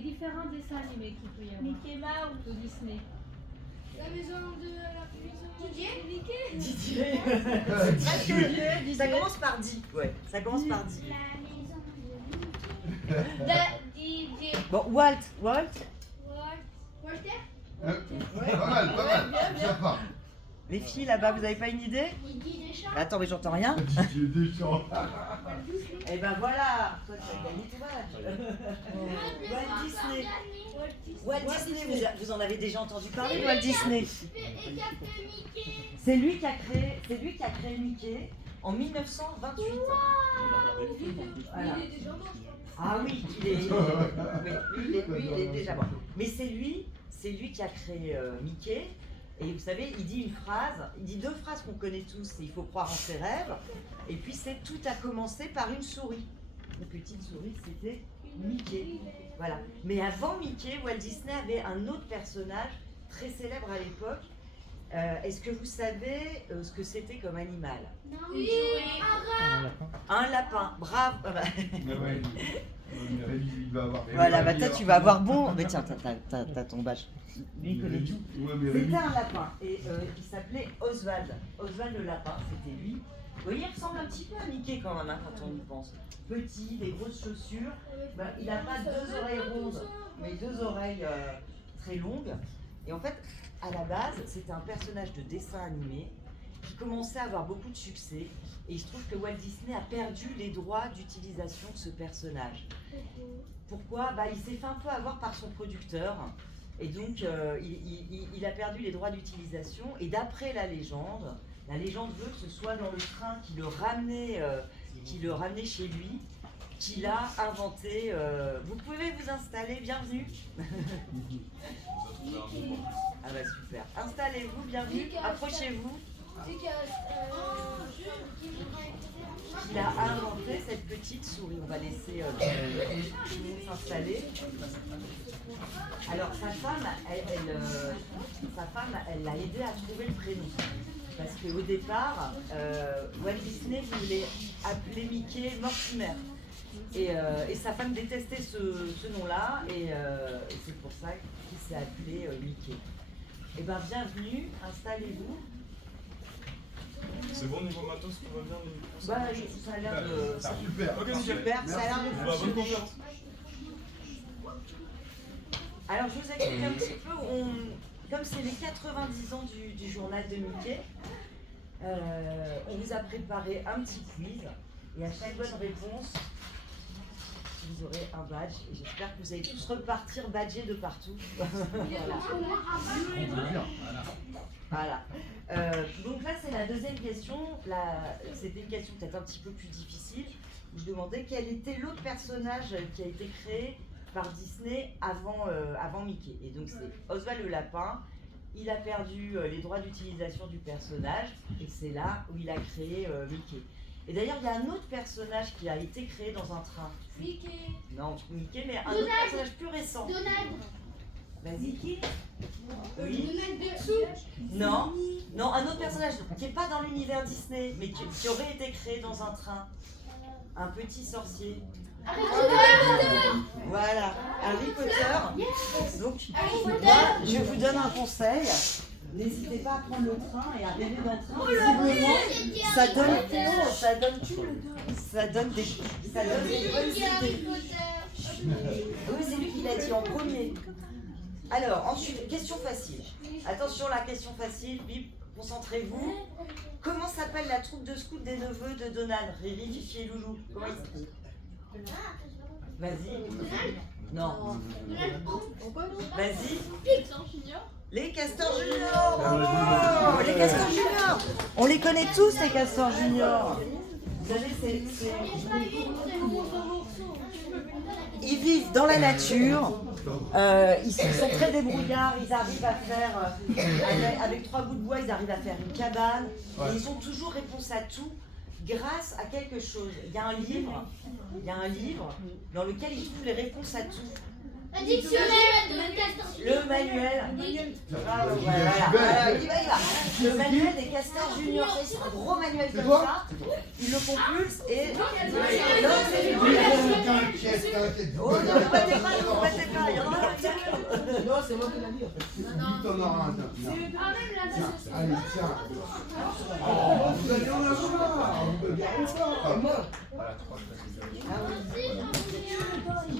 différents dessins animés qu'il peut y avoir. Mickey Mouse. De Disney. La maison de la Didier. Mickey. Didier. Ça commence par Di. Ouais, ça commence par Di. La maison de Didier. Bon, Walt. Walter. Pas mal, ça part. Les filles là-bas, vous avez pas une idée? Didier Deschamps. Attends, mais j'entends rien. Didier Deschamps. Eh ben voilà. Toi, tu as gagné tout Walt Disney. Walt Disney, vous en avez déjà entendu parler de Walt Disney? C'est lui qui a créé Mickey en 1928. Voilà. Ah oui, lui, il est déjà mort. Mais c'est lui qui a créé Mickey. Et vous savez, il dit deux phrases qu'on connaît tous, c'est il faut croire en ses rêves. Et puis c'est tout a commencé par une souris. Une petite souris, c'était Mickey. Voilà. Mais avant Mickey, Walt Disney avait un autre personnage très célèbre à l'époque. Est-ce que vous savez ce que c'était comme animal? Oui, Un lapin. Bravo. Mais ouais, il va avoir. Voilà, bah toi tu vas avoir bon. Mais tiens, t'as ton badge. Lui il connaît tout. Ouais, mais C'était un lapin et il s'appelait Oswald. Oswald le lapin, c'était lui. Vous voyez, il ressemble un petit peu à Mickey quand même hein, quand on y pense. Petit, des grosses chaussures. Bah, il n'a pas deux oreilles rondes, mais deux oreilles très longues. Et en fait, à la base, c'était un personnage de dessin animé qui commençait à avoir beaucoup de succès. Et il se trouve que Walt Disney a perdu les droits d'utilisation de ce personnage. Pourquoi? Bah, il s'est fait un peu avoir par son producteur. Et donc, il a perdu les droits d'utilisation. Et d'après la légende veut que ce soit dans le train qui le ramenait chez lui, qu'il a inventé. Vous pouvez vous installer, bienvenue. Ah bah super. Installez-vous, bienvenue, approchez-vous. Il a inventé cette petite souris. On va laisser tout le monde s'installer. Alors sa femme, elle l'a aidé à trouver le prénom. Parce qu'au départ, Walt Disney voulait appeler Mickey Mortimer. Et sa femme détestait ce nom-là, et c'est pour ça qu'il s'est appelé Mickey. Eh bien, bienvenue, installez-vous. C'est bon niveau matos, tout va bien? Bah, ça a l'air de... Super. Ok, nickel. Super, ça a l'air de Bonne fonctionner. confiance. Alors, je vous explique un petit peu, comme c'est les 90 ans du journal de Mickey, on vous a préparé un petit quiz, et à chaque bonne réponse, vous aurez un badge, et j'espère que vous allez tous repartir badgés de partout. Voilà. Donc là, c'est la deuxième question. C'était une question peut-être un petit peu plus difficile. Où je demandais quel était l'autre personnage qui a été créé par Disney avant Mickey. Et donc c'est Oswald le lapin. Il a perdu les droits d'utilisation du personnage et c'est là où il a créé Mickey. Et d'ailleurs, il y a un autre personnage qui a été créé dans un train. Mickey. Non, Mickey, mais un autre personnage plus récent. Donald. Vas-y. Oui. Donald Dessous. Non, non, un autre personnage qui n'est pas dans l'univers Disney, mais qui aurait été créé dans un train. Un petit sorcier. Harry Potter. Voilà, Harry Potter. Donc, Potter. moi, je vous donne un conseil. N'hésitez pas à prendre le train et à rêver dans le train. Visiblement, ça donne des bonnes idées. Oui, c'est lui qui l'a dit en premier. Alors, ensuite, question facile. Attention, la question facile, bip, concentrez-vous. Comment s'appelle la troupe de scouts des neveux de Donald? Riri, Fifi et Loulou. Comment ils s'appellent? Vas-y. Non. Vas-y. Les Castors Juniors. Oh, les Castors Juniors. On les connaît tous, les Castors Juniors. Vous savez, ils vivent dans la nature. Ils sont très débrouillards, ils arrivent à faire, avec 3 bouts de bois, ils arrivent à faire une cabane. Et ils ont toujours réponse à tout grâce à quelque chose. Il y a un livre dans lequel ils trouvent les réponses à tout. Un dictionnaire de Castors. Le manuel. Bravo, voilà. Alors, il y va. Le manuel des Castors Juniors. C'est un gros manuel comme ça. Ils le compulsent et. Oh, ne vous battez pas, ne vous battez pas. Il y c'est moi qui l'ai dit en fait. Dis que t'en auras un, tiens. Ah, même la Tiens, allez, tiens. Oh, vous allez en avoir. Vous me garez pas. Moi.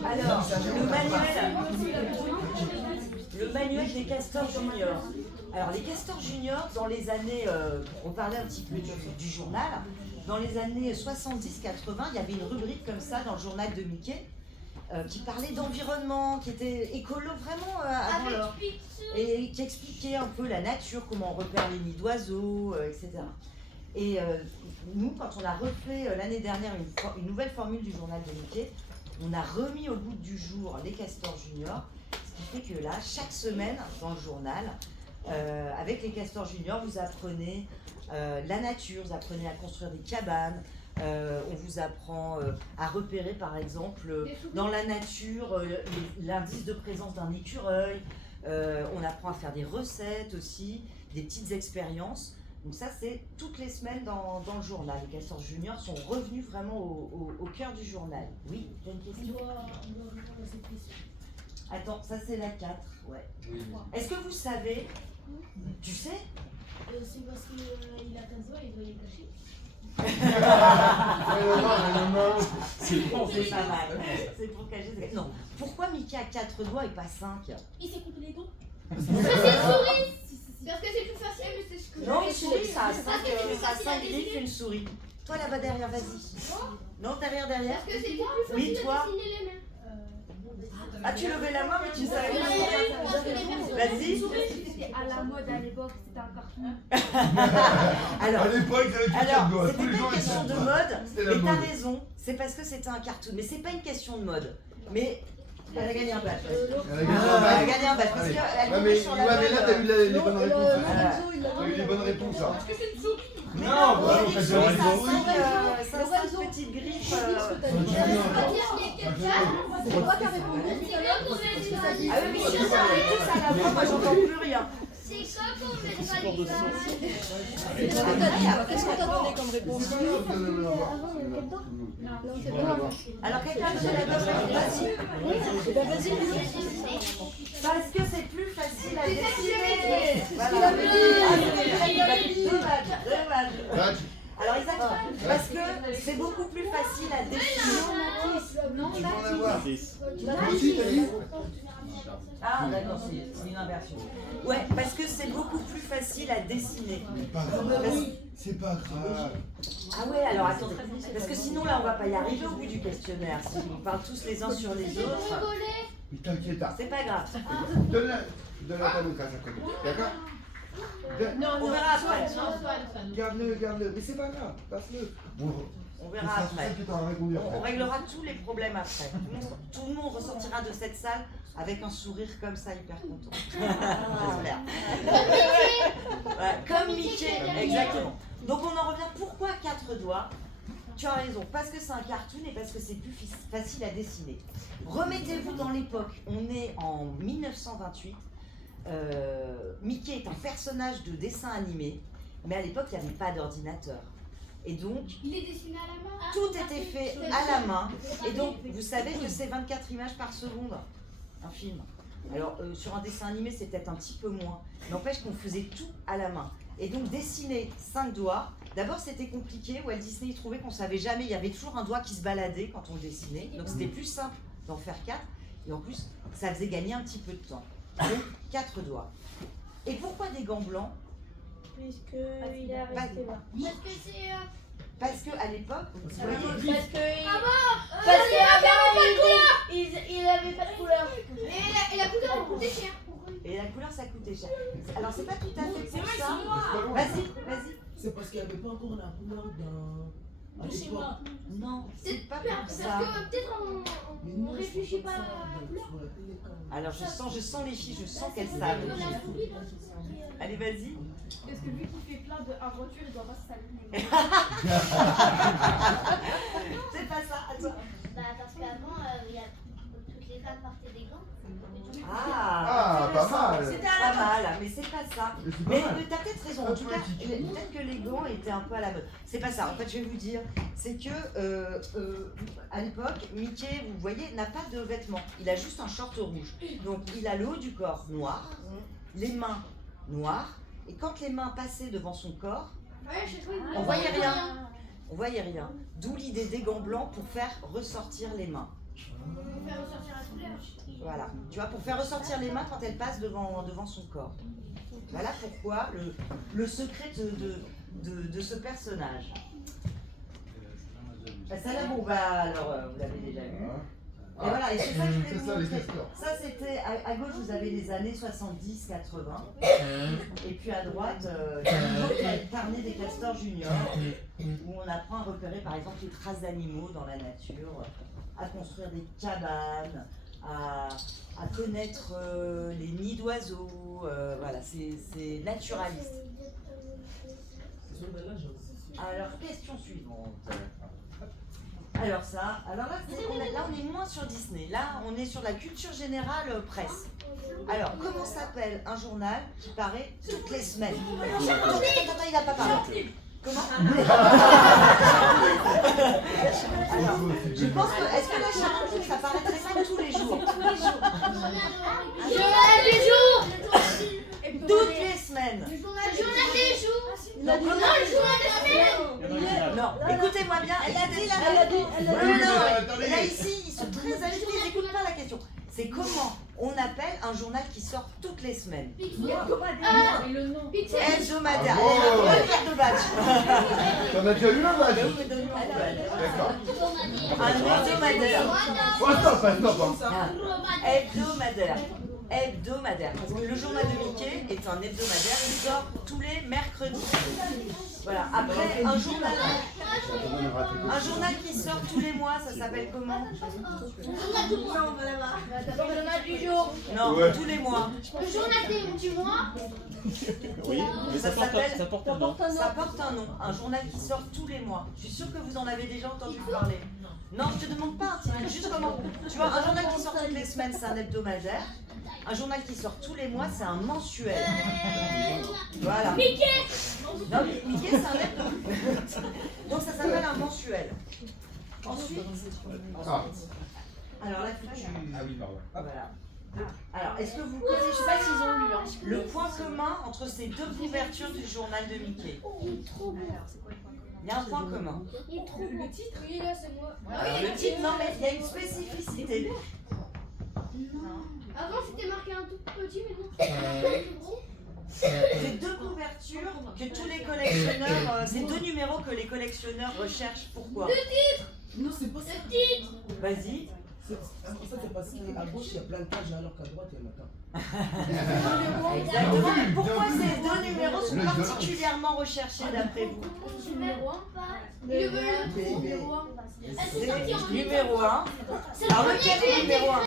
Alors, le manuel des castors juniors. Alors, les castors juniors, dans les années, on parlait un petit peu du journal, dans les années 70-80, il y avait une rubrique comme ça dans le journal de Mickey, qui parlait d'environnement, qui était écolo vraiment avant l'heure, et qui expliquait un peu la nature, comment on repère les nids d'oiseaux, etc. Et nous, quand on a refait l'année dernière une nouvelle formule du journal de Mickey, on a remis au goût du jour les castors juniors, ce qui fait que là, chaque semaine, dans le journal, avec les castors juniors, vous apprenez la nature, vous apprenez à construire des cabanes, on vous apprend à repérer par exemple dans la nature l'indice de présence d'un écureuil, on apprend à faire des recettes aussi, des petites expériences. Donc ça c'est toutes les semaines dans le journal. Les castors juniors sont revenus vraiment au cœur du journal. Oui, tu as une question? On doit répondre à cette question. Attends, ça c'est la 4, ouais. Oui. Est-ce que vous savez, tu sais? C'est parce qu'il a 15 ans et il doit les cacher. C'est pas mal. C'est pour cacher. Non. Pourquoi Mickey a 4 doigts et pas 5? Il s'est coupé les doigts. Parce que c'est une souris. Parce que c'est plus facile, mais c'est ce que Non, une souris, ça a Parce que c'est plus 5 facile à griffes, dessiner. une souris. Toi là-bas derrière, vas-y. Non, derrière. Parce que c'est plus facile Oui, toi. à dessiner les mains. Ah, tu levais la main, mais tu savais pas. Vas-y. C'était à la mode à l'époque, c'était un carton. Alors, À l'époque, il y avait plus Alors, de doigts. c'était Tous les pas gens une question de étaient- mode, C'était la mais t'as mode. raison, c'est parce que c'était un cartoon. Mais c'est pas une question de mode. Mais elle a gagné un badge. Elle a gagné Elle un a badge. gagné un badge parce Allez. qu'elle Ouais, est mais sur la là, mode. t'as eu les bonnes réponses. Voilà. T'as eu les bonnes réponses. hein. Parce que c'est une souris. Mais Non, non, bah, une on fait souris, des ça a souris. 5 petites griffes. C'est toi qui as répondu. Ah oui, mais si ça arrive tous à la fois, moi j'entends plus rien. C'est quoi qu'on met pas les Qu'est-ce que t'as donné comme réponse? C'est pas grave, vous allez l'avoir. Tu vas l'avoir. Alors quelqu'un de la bonne réponse? Vas-y. Parce que c'est plus facile à dessiner. Voilà. Deux badges. Badge. Alors Isaac, parce que c'est beaucoup plus facile à dessiner. Tu vas en avoir. Toi aussi, t'as dit? Ah d'accord, c'est une inversion. Ouais, parce que c'est beaucoup plus facile à dessiner. Pas grave. C'est pas grave. Ah ouais, alors attendez, parce que sinon là on va pas y arriver au bout du questionnaire. Si on parle tous les uns sur les autres, Mais t'inquiète pas. c'est pas grave. Donne-la ta Lucas, ça connaît. D'accord? On verra après. Garde-le. Mais c'est pas grave. Passe-le. Bon, On verra après. Tu t'en répondu On après. réglera tous les problèmes après. Tout le monde ressortira de cette salle avec un sourire comme ça, hyper content. J'espère. Ouais, comme Mickey, exactement. Donc on en revient, pourquoi 4 doigts? Tu as raison, parce que c'est un cartoon et parce que c'est plus facile à dessiner. Remettez-vous dans l'époque, on est en 1928. Mickey est un personnage de dessin animé, mais à l'époque il n'y avait pas d'ordinateur. Et donc, Il est dessiné à la main. tout était fait à la main. Et donc, vous savez que c'est 24 images par seconde, un film. Alors, sur un dessin animé, c'est peut-être un petit peu moins. N'empêche qu'on faisait tout à la main. Et donc, dessiner 5 doigts, d'abord c'était compliqué. Walt Disney il trouvait qu'on savait jamais. Il y avait toujours un doigt qui se baladait quand on le dessinait. Donc, c'était plus simple d'en faire 4. Et en plus, ça faisait gagner un petit peu de temps. Donc, 4 doigts. Et pourquoi des gants blancs? Puisqu'il est arrêté là. Parce que c'est. Parce qu'à l'époque, vous voyez, Parce que. Parce qu'il avait pas de couleur. Et la couleur, elle coûtait cher. et la couleur ça coûtait cher. Alors, c'est pas tout à fait pour ça. Vas-y. Vas-y. C'est parce qu'il n'y avait pas encore la couleur d'un. À l'époque. Non, c'est pas Parce pour que ça. peut-être Mais on non, réfléchit je pas à pense la couleur. sur la télé, quand même. Alors je sens les filles, je sens qu'elles savent. Allez, vas-y. Parce que vu qu'il fait plein d'aventures, il doit pas s'allumer. C'est pas ça, attends. Bah parce qu'avant, il y a toutes les femmes la portée des gants. Ah, Ah, pas mal. pas mal, mais c'est pas ça. Mais c'est Mais pas mal. t'as peut-être raison, en tout cas, peut-être que les gants étaient un peu à la mode. C'est pas ça, en fait, je vais vous dire, c'est que à l'époque, Mickey, vous voyez, n'a pas de vêtements. Il a juste un short rouge. Donc, il a le haut du corps noir, les mains noires, et quand les mains passaient devant son corps, Ouais, je sais pas. on voyait rien. On voyait rien. D'où l'idée des gants blancs pour faire ressortir les mains. Pour faire ressortir la couleur. Voilà, tu vois, pour faire ressortir les mains quand elles passent devant son corps. Voilà pourquoi le secret de ce personnage. Celle-là, bon, bah alors, vous l'avez déjà vu. Et voilà, et c'est ça que je voulais C'est vous ça, les montrer. castors. Ça, c'était, à gauche, vous avez les années 70-80. Et puis à droite, le carnet des castors juniors, où on apprend à repérer, par exemple, les traces d'animaux dans la nature, à construire des cabanes, à connaître les nids d'oiseaux. Voilà, c'est naturaliste. Alors, question suivante. Alors là, on est moins sur Disney. Là, on est sur la culture générale presse. Alors, comment s'appelle un journal qui paraît toutes les semaines? Attends, il n'a pas parlé. Comment? Alors, je pense que, est-ce que la challenge, ça paraîtrait pas tous les jours? Journal des jours. Toutes les semaines. Le journal des jours. Non, Non, le journal des semaines. non, écoutez-moi bien. Elle a dit. Attendez. Là, ici, ils sont très agités, ils n'écoutent pas la question. C'est comment on appelle un journal qui sort toutes les semaines? Hebdomadaire. Et le nom. Hebdomadaire. Ah bon. Elle a pas de badge. T'en as déjà eu un badge? D'accord. D'accord. Un hebdomadaire. Oh, stop, stop. Hebdomadaire. Hebdomadaire. Parce que le journal de Mickey est un hebdomadaire qui sort tous les mercredis. Voilà. Après, un journal qui sort tous les mois, ça s'appelle comment? Le journal du jour. Non, Ouais. tous les mois. Le journal du mois. Oui, mais Ça s'appelle- ça porte un nom. Ça porte un nom, un journal qui sort tous les mois. Je suis sûre que vous en avez déjà entendu parler. Non, je te demande pas un titre, juste comment. Tu vois, un journal qui sort toutes les semaines, c'est un hebdomadaire. Un journal qui sort tous les mois, c'est un mensuel. Voilà. Mickey. Non, mais Mickey, c'est un hebdomadaire. Donc ça s'appelle un mensuel. Ensuite, Ah. alors la future. Ah oui, pardon. Voilà. Alors, est-ce que vous connaissez, je sais pas s'ils ont lu, le point commun entre ces deux couvertures du journal de Mickey? Il y a un point commun. Le titre. Oui, là, c'est moi. Alors, le titre, non, mais il y a une spécificité. Avant, c'était marqué un tout petit, mais non. C'est deux couvertures que tous les collectionneurs, c'est deux numéros que les collectionneurs recherchent. Pourquoi? Non, c'est pas ça. Vas-y. En fait, c'est parce qu'à gauche, il y a plein de pages, alors qu'à droite, il y en a qu'un. Exactement. Mais pourquoi ces deux numéros sont particulièrement recherchés d'après vous? Numéro 1. Numéro 1. C'est numéro 1. Alors lequel est numéro 1?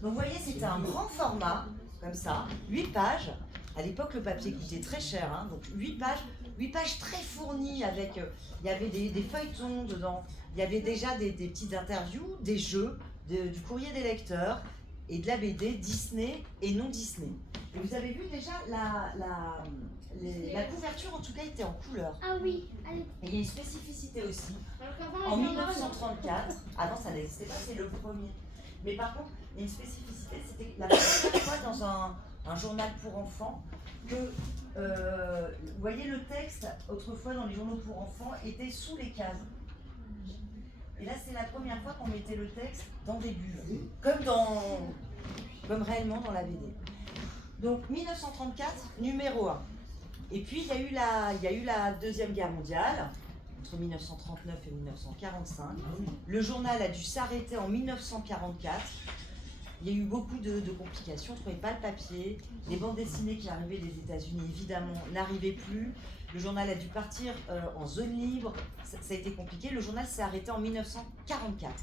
Donc vous voyez, c'était un grand format, comme ça, 8 pages. À l'époque, le papier coûtait très cher, hein, donc 8 pages très fournies avec, il y avait des feuilletons dedans, il y avait déjà des petites interviews, des jeux, du courrier des lecteurs et de la BD Disney et non Disney. Et vous avez vu déjà la couverture, en tout cas, était en couleur. Ah oui. Allez. Et il y a une spécificité aussi. Alors qu'avant, En les journaux, 1934, avant ça n'existait pas, c'est le premier. Mais par contre, il y a une spécificité, c'était la première fois dans un journal pour enfants que, vous voyez, le texte, autrefois dans les journaux pour enfants, était sous les cases. Et là, c'est la première fois qu'on mettait le texte dans des bulles, comme réellement dans la BD. Donc 1934, numéro 1. Et puis il y a eu la Deuxième Guerre mondiale, entre 1939 et 1945. Le journal a dû s'arrêter en 1944. il y a eu beaucoup de complications, on ne trouvait pas le papier. Les bandes dessinées qui arrivaient des États-Unis, évidemment, n'arrivaient plus. Le journal a dû partir en zone libre, ça a été compliqué. Le journal s'est arrêté en 1944 à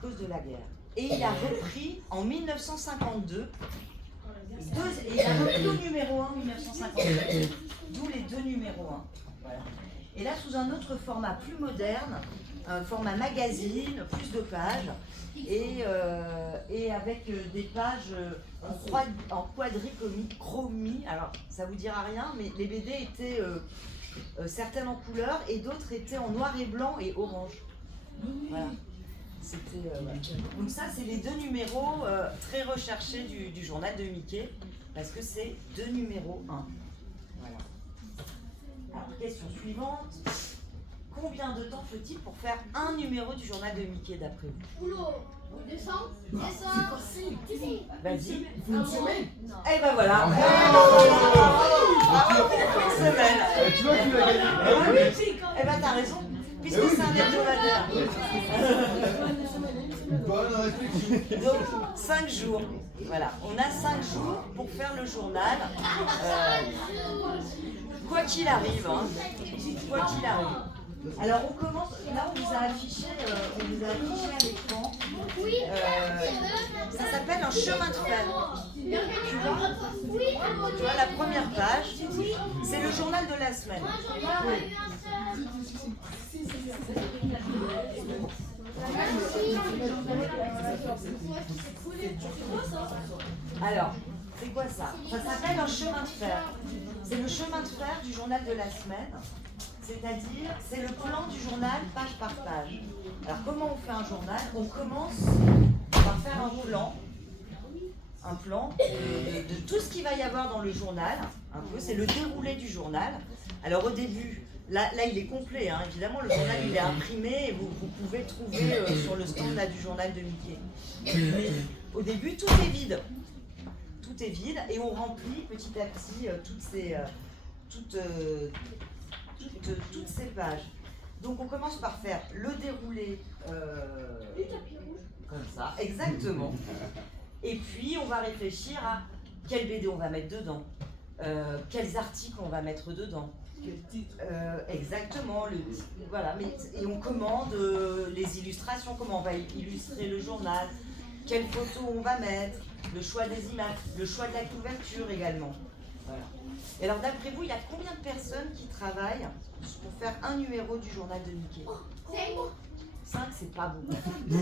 cause de la guerre. Et il a repris en 1952. Et il a repris au numéro 1 en 1952. D'où les 2 numéros 1. Voilà. Et là, sous un autre format plus moderne, un format magazine, plus de pages, et avec des pages en quadrichromie. Alors, ça vous dira rien, mais les BD étaient certaines en couleur et d'autres étaient en noir et blanc et orange. Voilà. C'était, donc ça, c'est les 2 numéros très recherchés du journal de Mickey, parce que c'est 2 numéros 1. Voilà. Alors, question suivante. Combien de temps faut-il pour faire un numéro du journal de Mickey d'après vous? Oulot, descends. Vas-y. Il faut une semaine. Eh ben voilà. Une semaine. Tu vois, tu l'as gagné. Eh ben t'as raison, puisque c'est un hebdomadaire. Bonne réflexion. Donc 5 jours. Voilà, on a 5 jours pour faire le journal. Quoi qu'il arrive, hein. Quoi qu'il arrive. Alors on commence, là on vous a affiché à l'écran, ça s'appelle un chemin de fer. Tu vois la première page, c'est le journal de la semaine. Alors, c'est quoi ça? Ça s'appelle un chemin de fer. C'est le chemin de fer du journal de la semaine. C'est-à-dire, c'est le plan du journal page par page. Alors, comment on fait un journal? On commence par faire un plan de tout ce qu'il va y avoir dans le journal. Un peu, c'est le déroulé du journal. Alors, au début, là il est complet, hein, évidemment, le journal il est imprimé et vous pouvez le trouver sur le stand là, du journal de Mickey. Mais au début, tout est vide. Tout est vide et on remplit petit à petit toutes ces pages. Donc on commence par faire le déroulé comme ça, exactement. Et puis on va réfléchir à quel BD on va mettre dedans, quels articles on va mettre dedans. Quel titre? Exactement, voilà. Et on commande les illustrations, comment on va illustrer le journal, quelles photos on va mettre, le choix des images, le choix de la couverture également. Voilà. Et alors d'après vous, il y a combien de personnes qui travaillent pour faire un numéro du journal de Mickey? 5, c'est pas beaucoup. 10,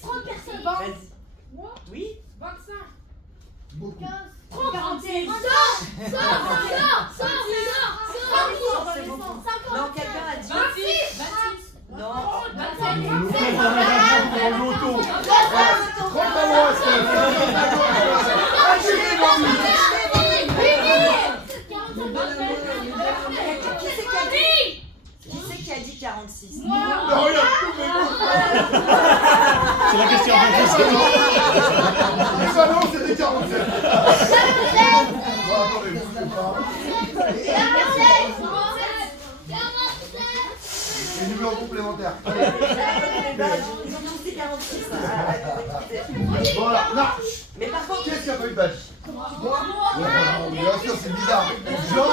30 personnes. Vas-y. Oui? 25. Beaucoup. 15, 46. 100, 100, 100, 100, 100, C'est beaucoup. Non, quelqu'un a dit. 26. Non. En loto. 30 à moi, c'est Qui c'est qui a dit 46? Non, regarde, C'est la question de les ballons, c'était 47. Bon, attendez, bougez pas. Les numéros complémentaires. Allez. Ils ont tous dit 46. Voilà, non. Mais par contre, Qu'est-ce qui a pas eu de badge? Moi. Non, bien sûr, c'est bizarre. Jean.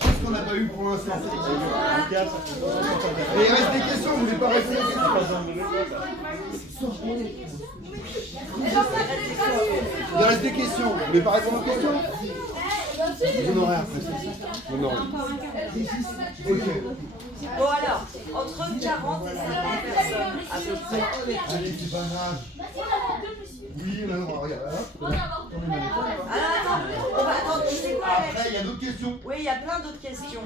Qu'est-ce qu'on n'a pas eu pour l'instant? Et il reste des questions, vous voulez pas répondre aux questions? Il reste des questions, vous voulez pas répondre aux questions? Honoraire, c'est ça. Honoraire. Ok. bon alors, entre 40 et 50 personnes à peu près. Allez, c'est pas grave. Oui, maintenant, regarde. Alors attends, on va attendre, tu sais quoi Alex? Après, il y a d'autres questions. Oui, il y a plein d'autres questions.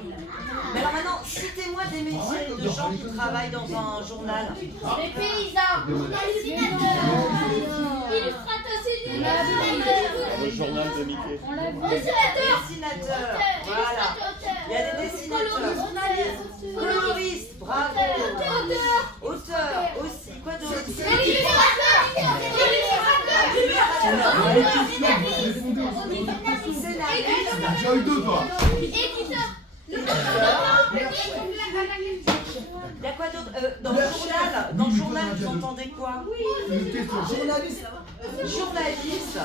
Mais alors maintenant, citez-moi des métiers de gens qui travaillent dans un journal. Les paysans, dessinateurs, illustrateurs, Le journal de Mickey. Dessinateurs, voilà. Il y a des dessinateurs. Coloristes, bravo. Auteurs aussi. Quoi d'autre? J'ai déjà eu deux, toi. Il y a quoi d'autre dans le journal, vous entendez quoi? Une question. Journaliste. Journaliste.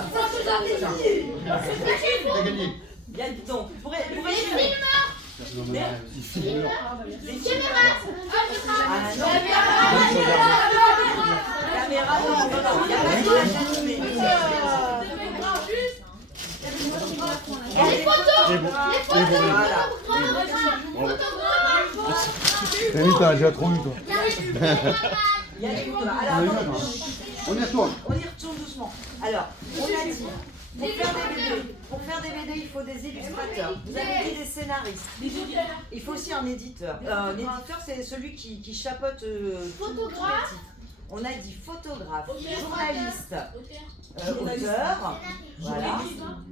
T'as gagné. Il y a donc, pour résumer. Il filme. Ah non. Caméra, non, il y a pas d'image animée. Il y a des photos. Voilà. Rémi, t'as déjà trop eu, toi. Il y a des photos. Alors, On y retourne. on y retourne doucement. Alors, on a dit, pour faire des BD, il faut des illustrateurs. Vous avez dit des scénaristes. Il faut aussi un éditeur. Un éditeur, c'est celui qui chapeaute tous les titres. On a dit photographe, journaliste, auteur. Voilà.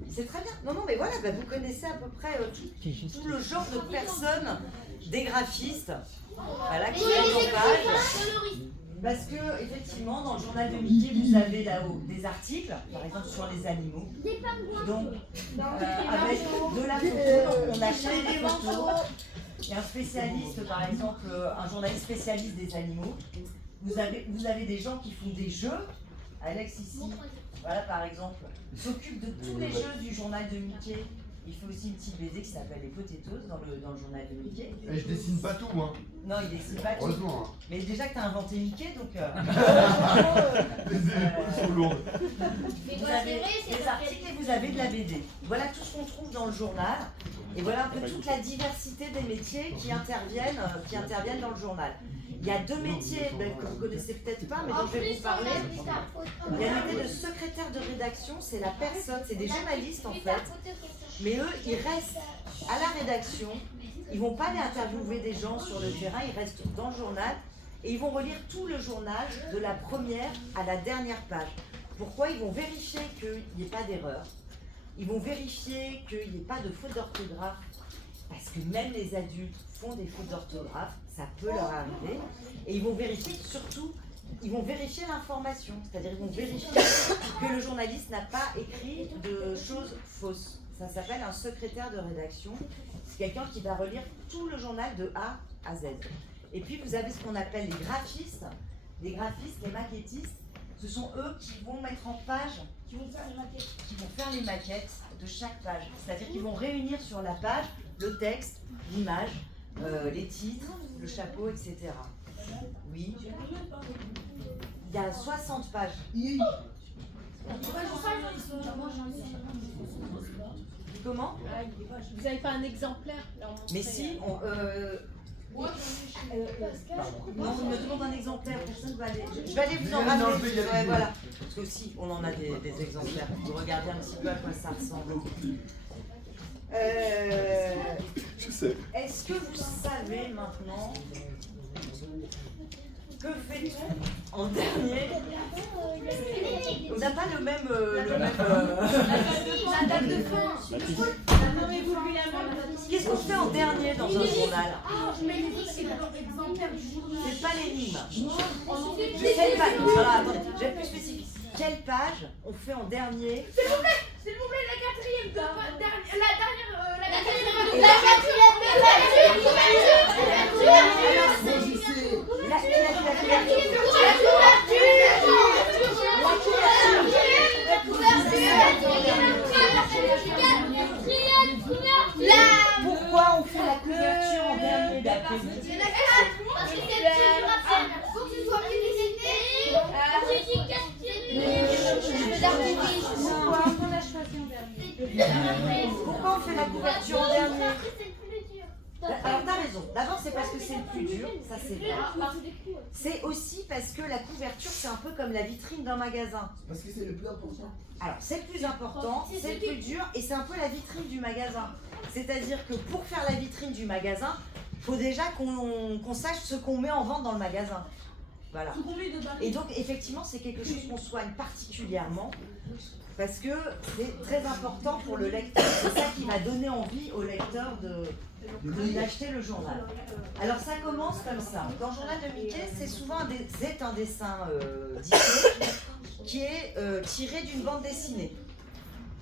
C'est très bien. Non, mais voilà, vous connaissez à peu près tout le genre de personnes, des graphistes, voilà, qui viennent en page. Parce que, effectivement, dans le journal de Mickey, vous avez là-haut des articles, par exemple sur les animaux. Donc, avec de la photo, donc on achète des photos. Il y a un spécialiste, par exemple, un journaliste spécialiste des animaux. Vous avez des gens qui font des jeux. Alex ici, voilà par exemple, s'occupe de tous les jeux du journal de Mickey. Il fait aussi une petite BD qui s'appelle Les Potatoes dans le journal de Mickey. Et je dessine pas tout, hein. Non, il dessine pas tout. Heureusement. Mais déjà que tu as inventé Mickey, donc... Les épaules sont lourdes. Vous avez des articles et vous avez de la BD. Voilà tout ce qu'on trouve dans le journal. Et voilà un peu toute la diversité des métiers qui interviennent dans le journal. Il y a deux métiers que vous connaissez peut-être pas, mais dont je vais vous parler. Il y a le métier de secrétaire de rédaction, c'est la personne, c'est des journalistes en fait. Mais eux, ils restent à la rédaction, ils vont pas aller interviewer des gens sur le terrain, ils restent dans le journal et ils vont relire tout le journal de la première à la dernière page. Pourquoi? Ils vont vérifier qu'il n'y ait pas d'erreur, ils vont vérifier qu'il n'y ait pas de faute d'orthographe, parce que même les adultes font des fautes d'orthographe, ça peut leur arriver, et ils vont vérifier surtout, ils vont vérifier l'information, c'est-à-dire ils vont vérifier que le journaliste n'a pas écrit de choses fausses. Ça s'appelle un secrétaire de rédaction. C'est quelqu'un qui va relire tout le journal de A à Z. Et puis vous avez ce qu'on appelle les graphistes. Les graphistes, les maquettistes, ce sont eux qui vont mettre en page, qui vont faire les maquettes de chaque page. C'est-à-dire qu'ils vont réunir sur la page le texte, l'image, les titres, le chapeau, etc. Oui. Il y a 60 pages. Comment? Vous n'avez pas un exemplaire là, Mais si, non, on me demande un exemplaire, personne va aller. Je vais aller vous en ramener. Ouais, voilà. Parce que si, on en a des exemplaires. Vous regardez un petit peu à quoi ça ressemble. Je sais. Est-ce que vous savez maintenant que fait-on en dernier? On n'a pas le même. La date de fin. Qu'est-ce qu'on fait en dernier dans un journal? C'est pas l'énigme. Quelle page? Alors attendez, je vais être plus spécifique. Quelle page on fait en dernier? S'il vous plaît, la quatrième Pourquoi on fait la couverture en dernier d'après vous? Parce que c'est plus rapide. Faut que ce soit plus Pourquoi on fait la couverture en dernier? Alors t'as raison, d'abord c'est parce que c'est le plus dur, ça c'est vrai. C'est aussi parce que la couverture c'est un peu comme la vitrine d'un magasin. Parce que c'est le plus important. Alors c'est le plus important, c'est le plus dur et c'est un peu la vitrine du magasin. C'est-à-dire que pour faire la vitrine du magasin, il faut déjà qu'on sache ce qu'on met en vente dans le magasin. Voilà. Et donc effectivement c'est quelque chose qu'on soigne particulièrement parce que c'est très important pour le lecteur. C'est ça qui va donner envie au lecteur d'acheter le journal. Alors ça commence comme ça. Dans le journal de Mickey, c'est souvent un dessin Disney qui est tiré d'une bande dessinée.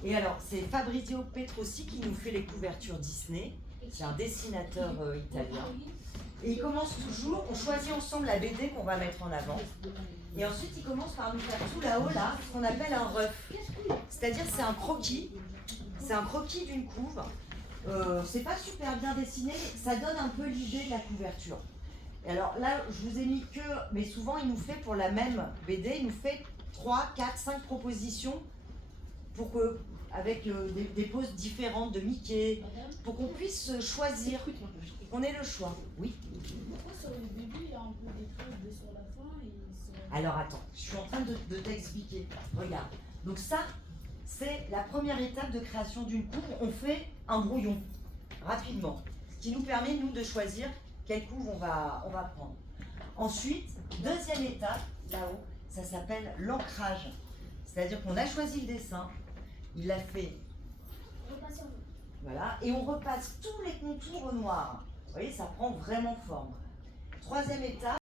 Et alors c'est Fabrizio Petrossi qui nous fait les couvertures Disney. C'est un dessinateur italien. Et il commence toujours, on choisit ensemble la BD qu'on va mettre en avant. Et ensuite, il commence par nous faire tout là-haut, là, ce qu'on appelle un rough. C'est-à-dire, c'est un croquis. C'est un croquis d'une couve. C'est pas super bien dessiné, mais ça donne un peu l'idée de la couverture. Et alors là, je vous ai mis que, mais souvent, il nous fait pour la même BD, il nous fait 3, 4, 5 propositions pour que, avec des poses différentes de Mickey, pour qu'on puisse choisir, qu'on ait le choix. Oui. Pourquoi sur le début, il y a un peu des trucs et sur la fin, Alors attends, je suis en train de t'expliquer. Regarde. Donc ça, c'est la première étape de création d'une couve. On fait un brouillon, rapidement. Ce qui nous permet, nous, de choisir quelle couve on va prendre. Ensuite, deuxième étape, là-haut, ça s'appelle l'ancrage. C'est-à-dire qu'on a choisi le dessin, il l'a fait, voilà, et on repasse tous les contours au noir. Vous voyez, ça prend vraiment forme. Troisième étape,